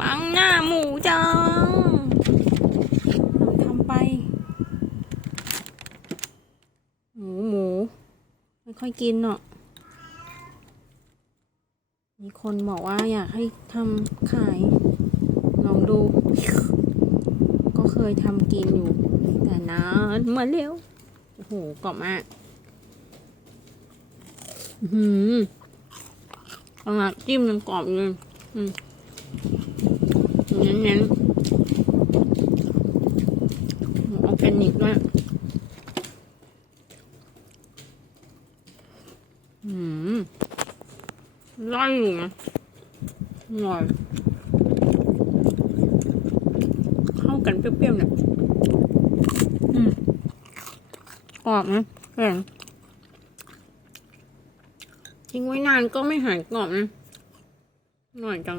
ปังหน้าหมูจังทำไป หมูหมู ไม่ค่อยกินเนาะมีคนบอกว่าอยากให้ทำขาย ลองดู ก็เคยทำกินอยู่ แต่นานมาเร็ว โอ้โหกรอบมากหือหืมขนาดจิ้มยังกรอบเลยอืม เน้นเน้นๆออร์แกนิกด้วยอืมไล่อยู่นะอร่อย เข้ากันเปรี้ยวๆเนี่ยอืมกรอบนะแข็งทิ้งไว้นานก็ไม่หายกรอบนะอร่อยจัง